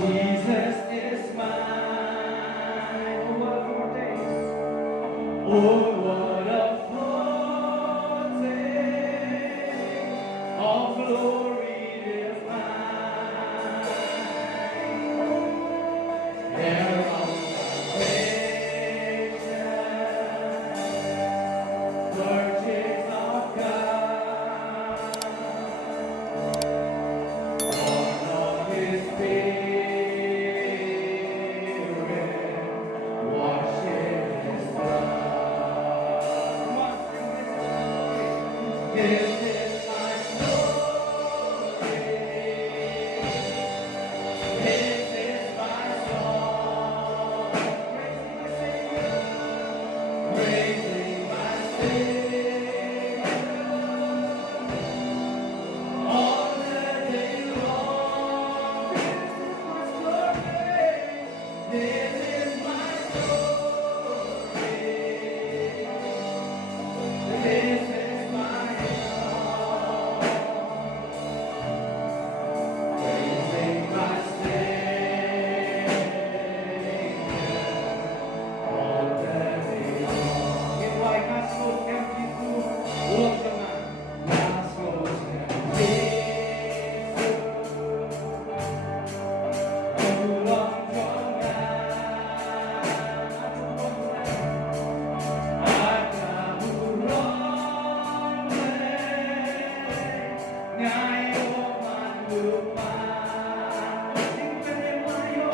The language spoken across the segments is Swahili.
Jesus is mine. Oh, what a foretaste. Oh, what a foretaste of glory divine. There of salvation, purchase of God, born of His Spirit, washed in His blood. This is my story. This is my song. Praising my Savior all the day long. This is my story. This is my song. Praising my Savior all the day long. Itulah kasut yang itu ulang jangan kasut yang itu ulang jangan ada ulang ngayo manlupa simpen mayo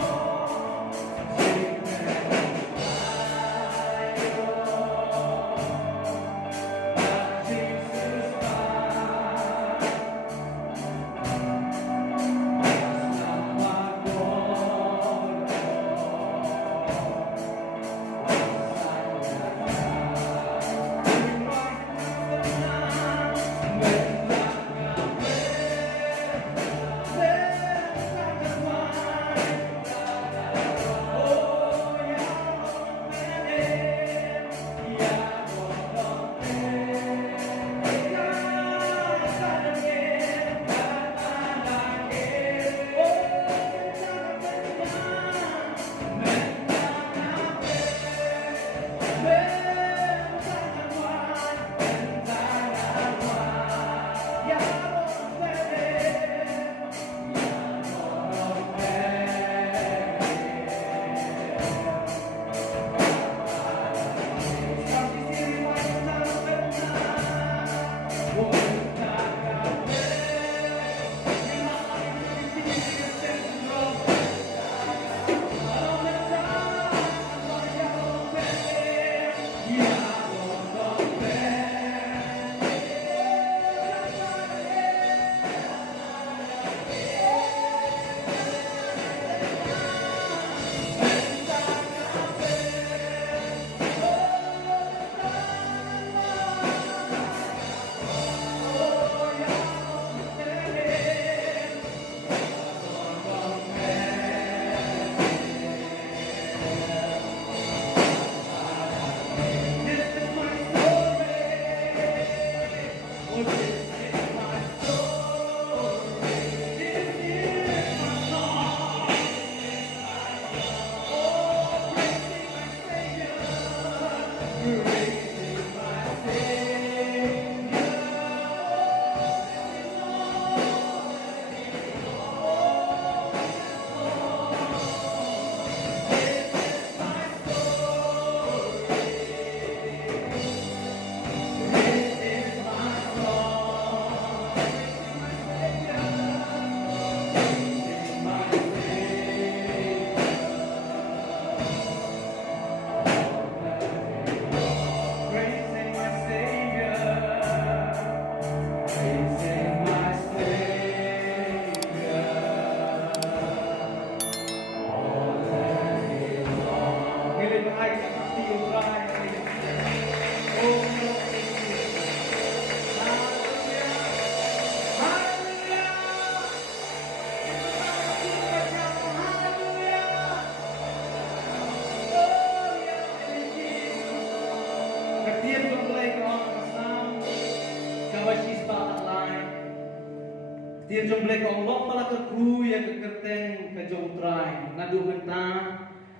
Tiap jumlah ke Allah malah kerku ya ke kerteng ke jomtrai nadu benta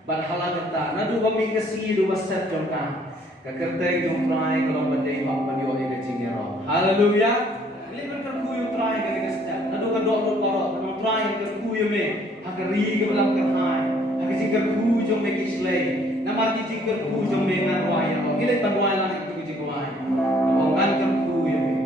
barhala benta nadu kami kesi dua set jomka ke kerteng jomtrai kalau badai bak badio ega cingero. Haleluya. Lihat kerku yang trai ke kesejak nadu ke dok parok jomtrai kerku yang me hakari ke belam kerhai hakari kerku jom me kislei namar ki kerku jom me ngarwai ya. Kita tanwai lah kerku jingwai. Namongan kerku yang me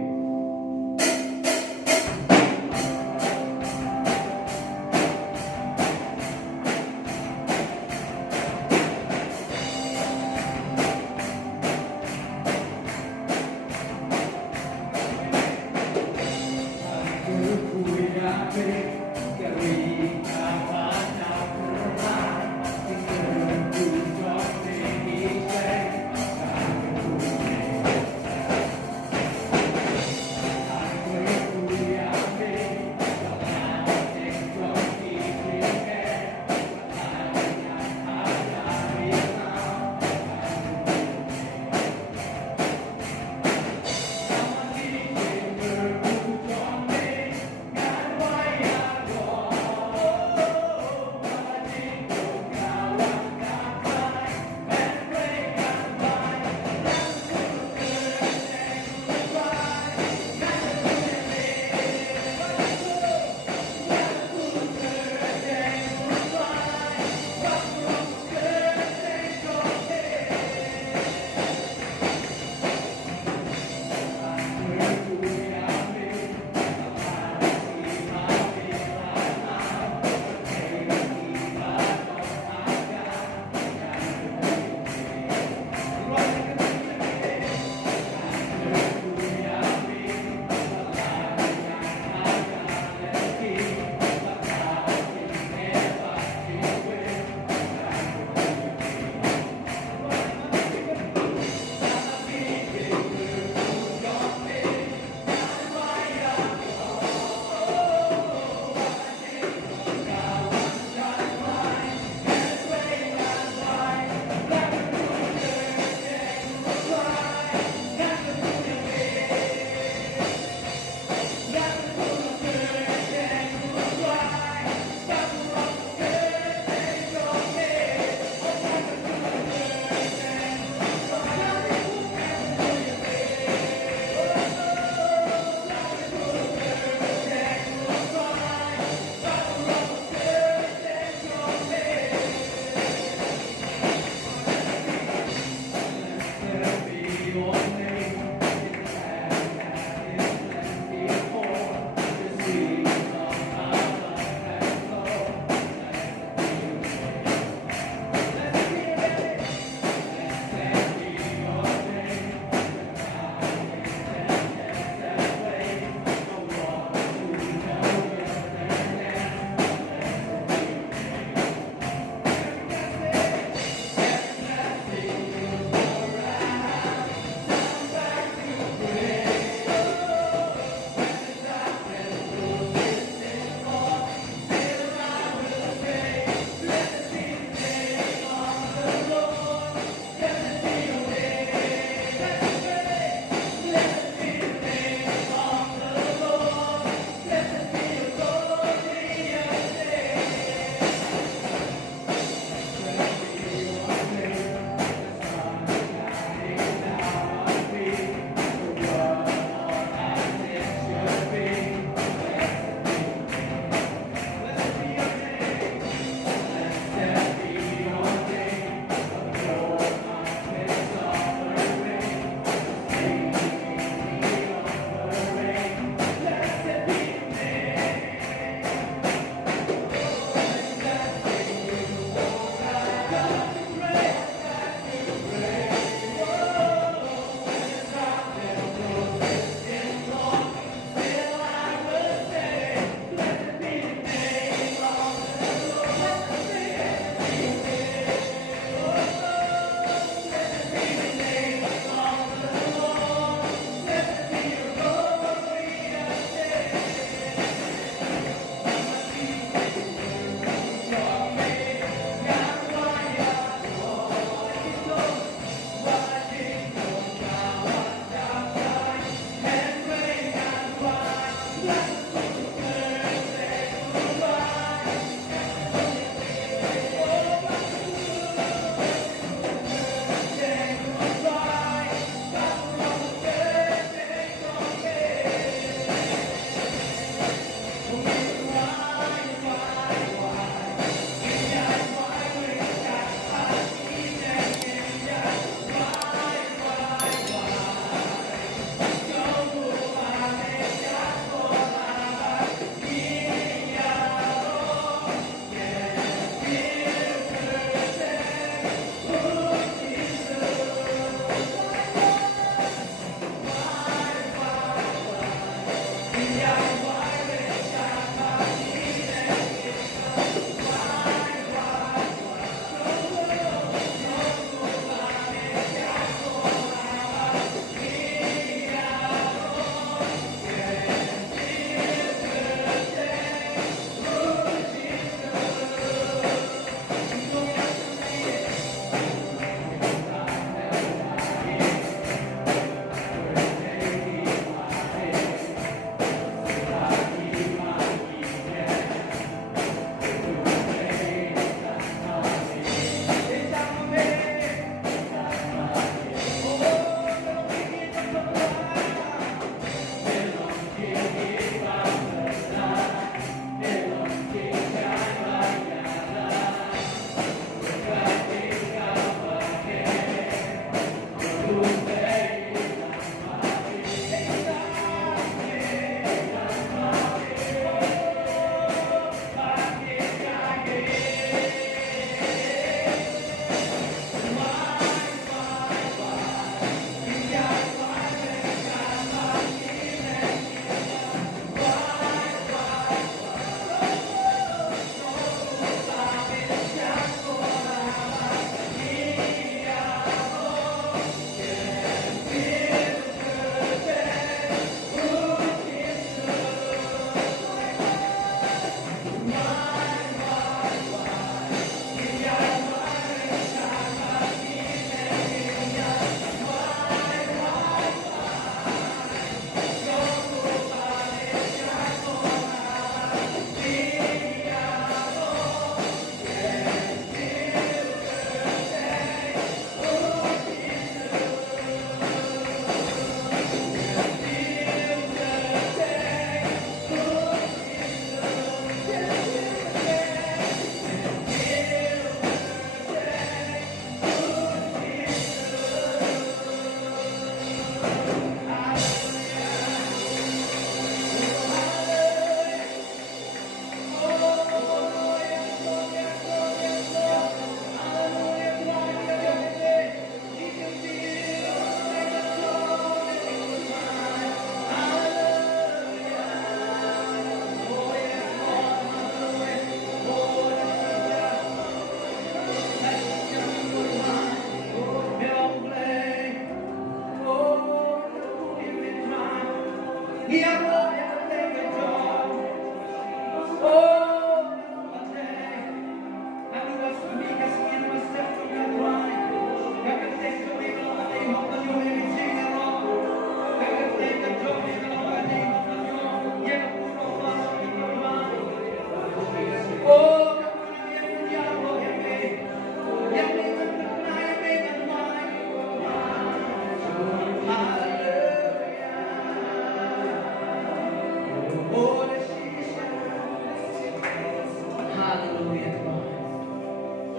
Hallelujah, God.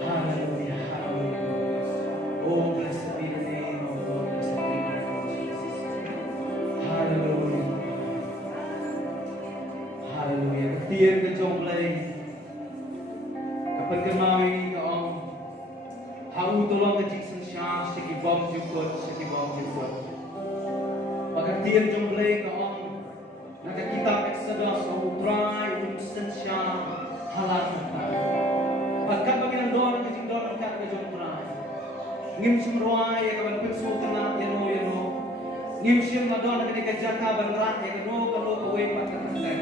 Hallelujah, hallelujah. Oh, blessed be the name of God. Blessed be the name of Jesus. Hallelujah. Hallelujah. Tiên cái trong lây. Kapag kamawi ka ang hautulong ka jiksan siya sa kibom jukot, sa kibom jukot. Pagkatien trong lay ka ang nakakita Exodus sa utray, unsan siya halat na ta. Pagkat paginandon ka jingdon ang kat ka jong utray. Ngim sumruay, kaban pinsultan na yano. Ngim siyang madon ka ni kajaka banrak, kano kaway pagkakantay.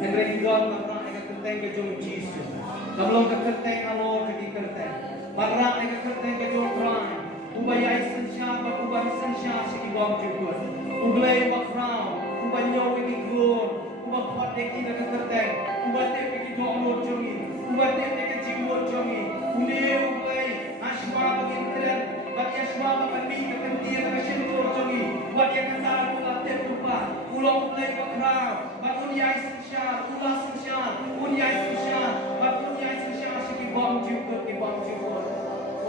Nagregidon banrak, kagkantay ka jong Jesus. Kablong kagkantay ka Lord, kagkantay. Banrak, kagkantay ka jong utray. Ubaya isan siya, pag-ubay isan siya sa kibom jukot. Ublay makraw, ubanyo ikigun, ubapot eki nakakateng, ubatip ikidokmod jongi, ubatip ikijimod jongi, uliw ublay, aswa pag-internet, bagi aswa pag-mami kapantiya kakasyentor jongi, bagi kasara kulatip tupa, ulang ublay makraw, bag-unyay isan siya, ulasan siya, unyay isan siya, bag-unyay isan siya sa kibom jukot.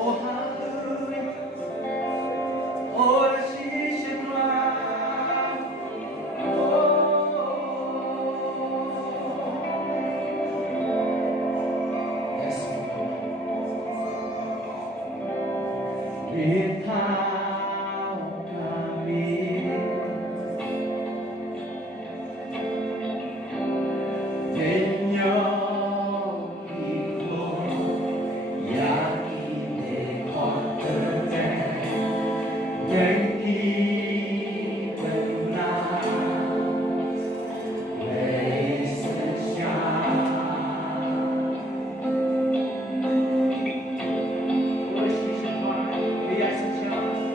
Oh, hallelujah. Oh, Rashisha Christ. Yes, Bintang kami Tenyo ikut yang ini konten yang benar essential. Worship God, be essential.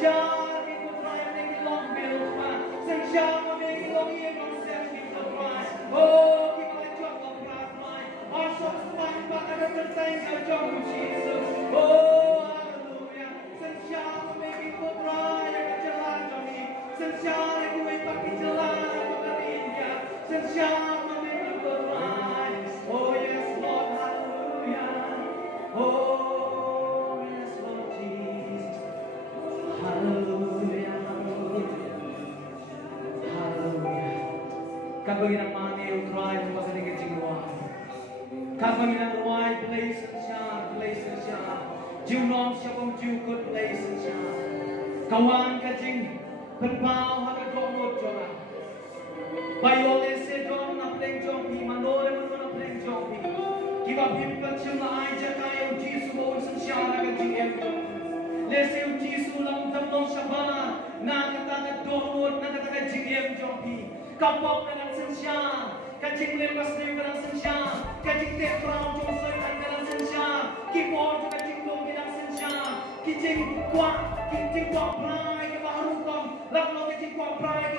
Sensyar ki kutray ni long bil pa. Sensyar ma me long ye long sen ki kutray. Oh ki ma chok ko prat mai. Asok span pa ka tertai ka jong Jesus. Oh hallelujah. Sensyar ma me ki kutray ka jalan jong ni. Sensyar ki we pa ki jalan ko karinya. Sensyar ma me ki kutray. Oh yes Lord hallelujah. Oh yes Lord Jesus. Hallelujah, hallelujah, hallelujah. Kapag inamani yung tribe ng pagkaligid ruang. Kapag inaruay, place and siya. Jiwnom siya kong jiwkot, place and siya. Kawan ka jing, penpaw hakadomot jola. Bayole se dom na pleng jompi, manore mo na pleng jompi. Kiba pipkat siya na ay jakay yung jisu mo sa siya na ka jing Lese yung Jisu lang damlong siya na katakat dohod, na katakat jingem jompi. Kapop na lang siya, kajing lepas na yung lang siya, kajing tepraw jong soy na lang siya, kipon jong kajing dong lang siya, kijing kwa pray, kabaharukom, laklo kajing kwa pray,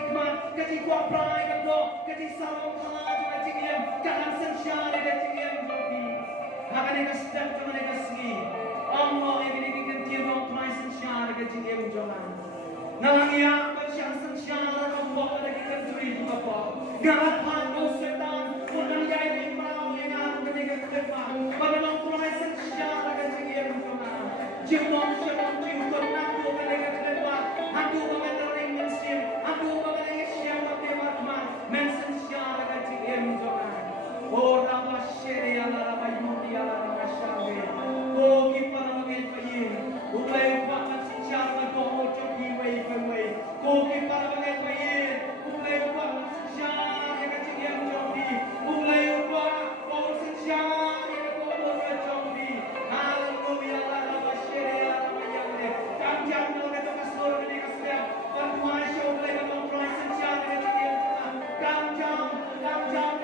kajing kwa pray, kaplo, kajing sarong kala jong kajing em, kalang siya, kajing em jompi. Haka ka step jong ka ski. Allah yang ini kentir dong Christ siya kajing em joman. Nalangiyak pa siya sa siya ng buwan na kikanturi juga po. Garapan mo setan, unang yay may parang yung nga kanigang pa. Panalang Christ siya kajing em joman. Jiwong siya ng jiwkot na po kanigang pa. Hando ba may taring mensim, hando ba may siya matimatman. Mensin siya kajing em joman. O rama shiri ala rama yudi ala rama shawi. O para maging upay upakan si siya na doon yung hiway hiway. Koki para maging payin, upay upakan si siya na kachigyan jombi. Upay upakan si siya na doon jombi. Hallelujah, lama shiri lama yamne. Kamjam na lang ito kasur ni kasya. Pagmay siya upay na doon si siya na kachigyan jombi. Kamjam na lang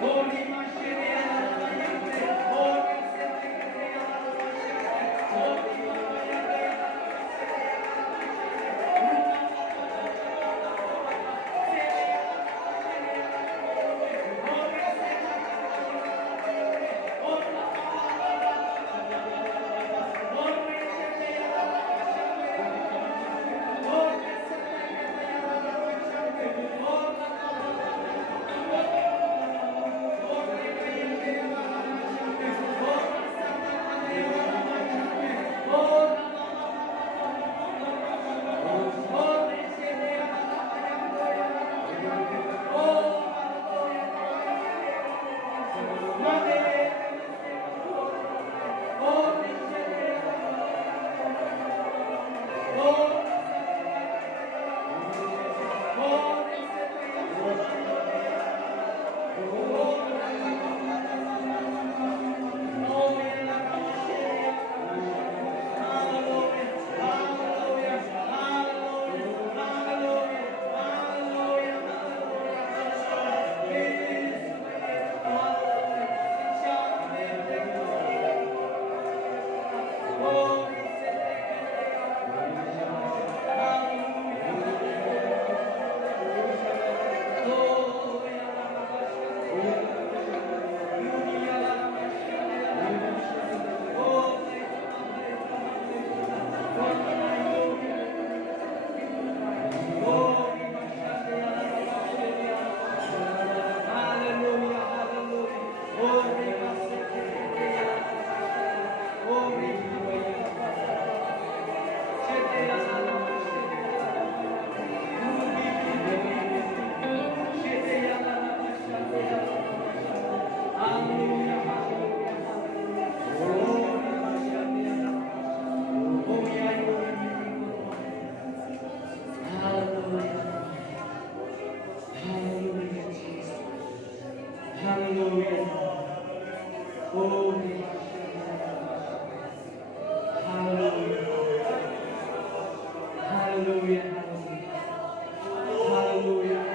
Holy Hallelujah. Oh, hallelujah. Hallelujah. Hallelujah.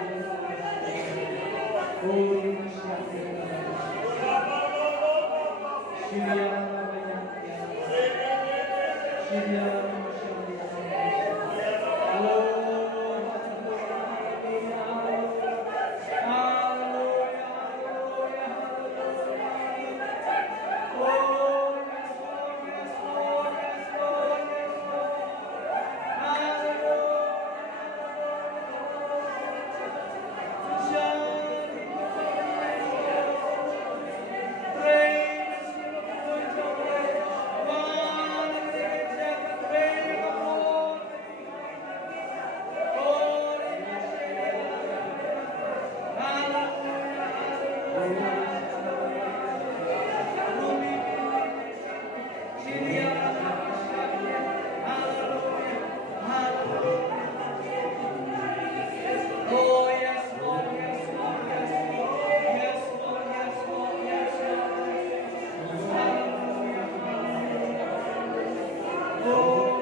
Oh, yes, Lord, yes, Lord, yes, Lord, yes, Lord, yes, Lord, yes, Lord. Hallelujah, hallelujah. Oh,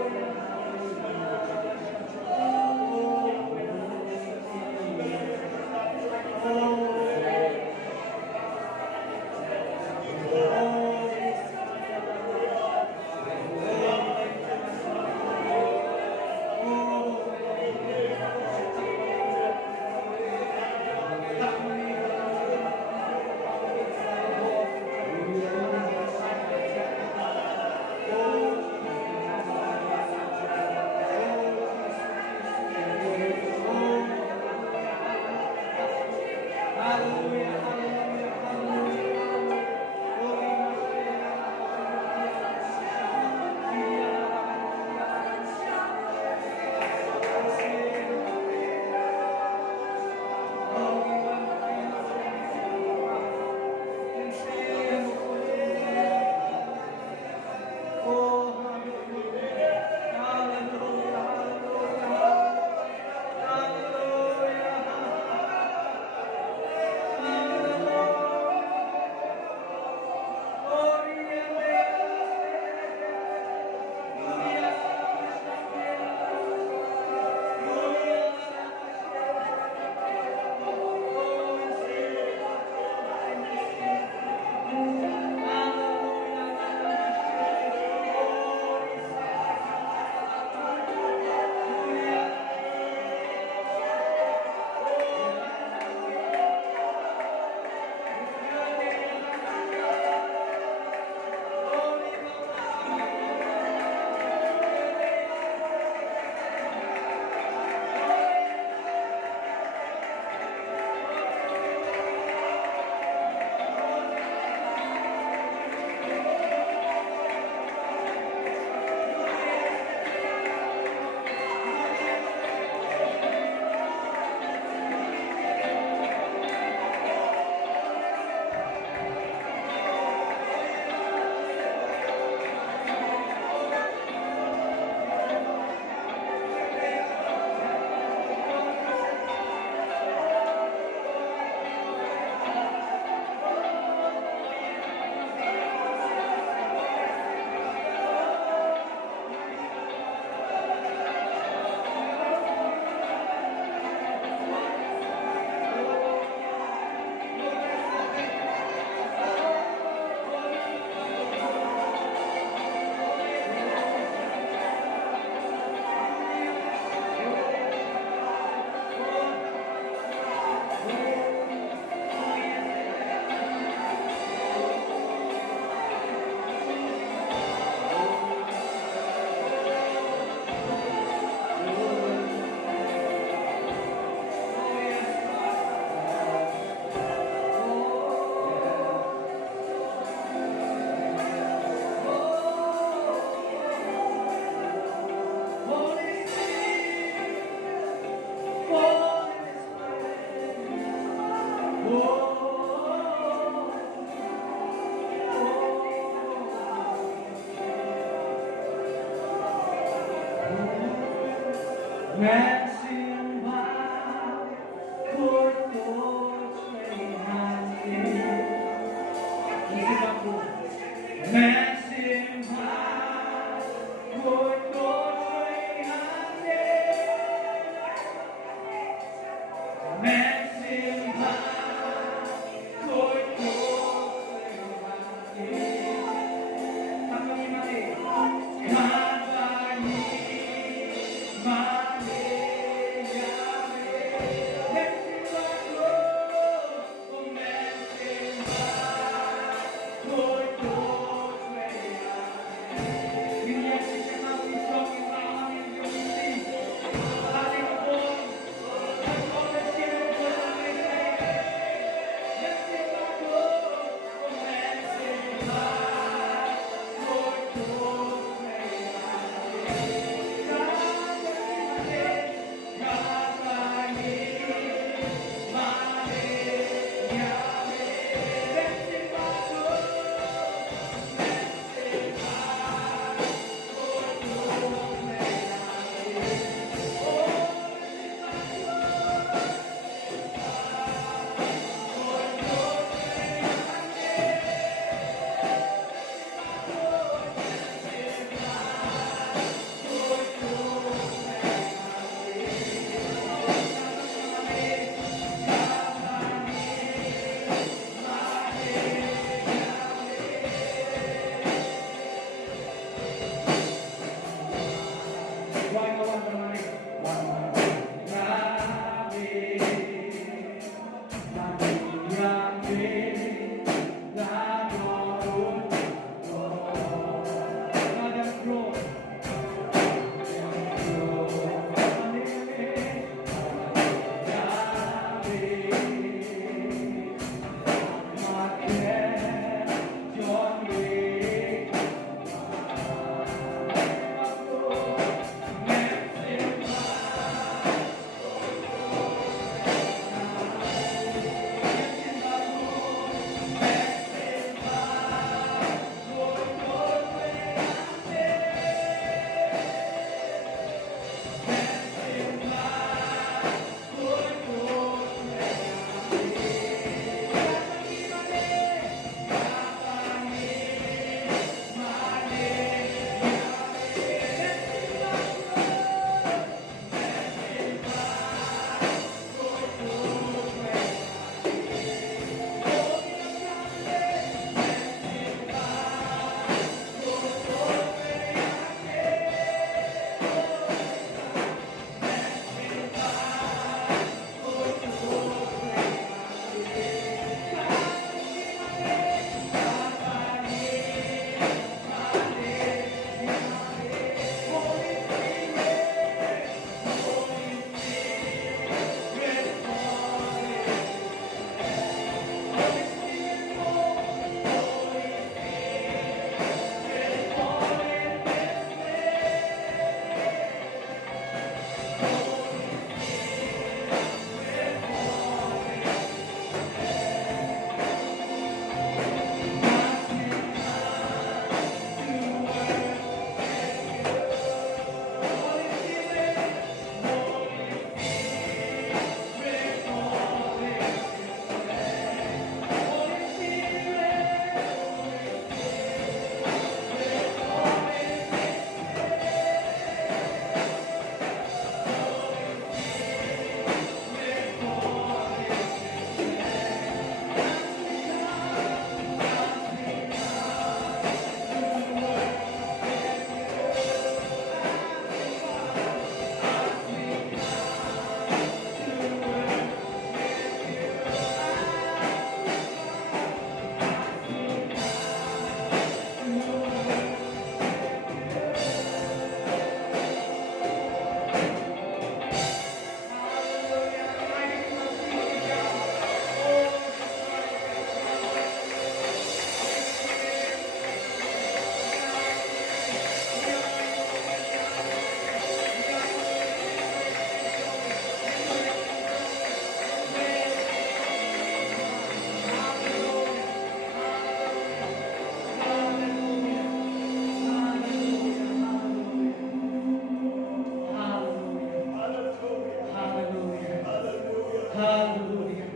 Hallelujah.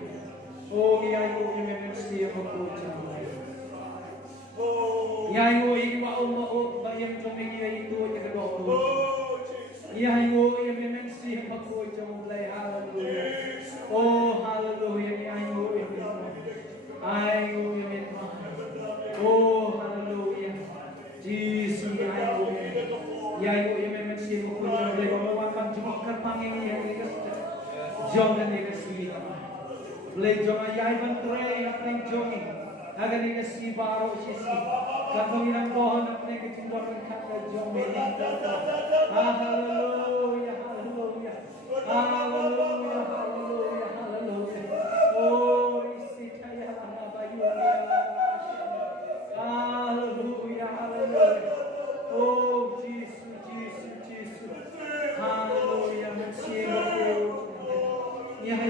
Oh, Yai mo yung mercy ako po dyan. Yai mo yung maumao, bayang tumingin ito, yung nagawa. Yai mo yung mercy ako po dyan. Hallelujah. Oh, agan ni kasi Blake jong ayay bantre apning jongi agan ni kasi baro sisi katong inang dohon apning kacindor ng kata jong mening hallelujah hallelujah hallelujah hallelujah hallelujah oh isi kaya bayu hallelujah hallelujah oh Jesus Jesus Jesus hallelujah mensiya Niya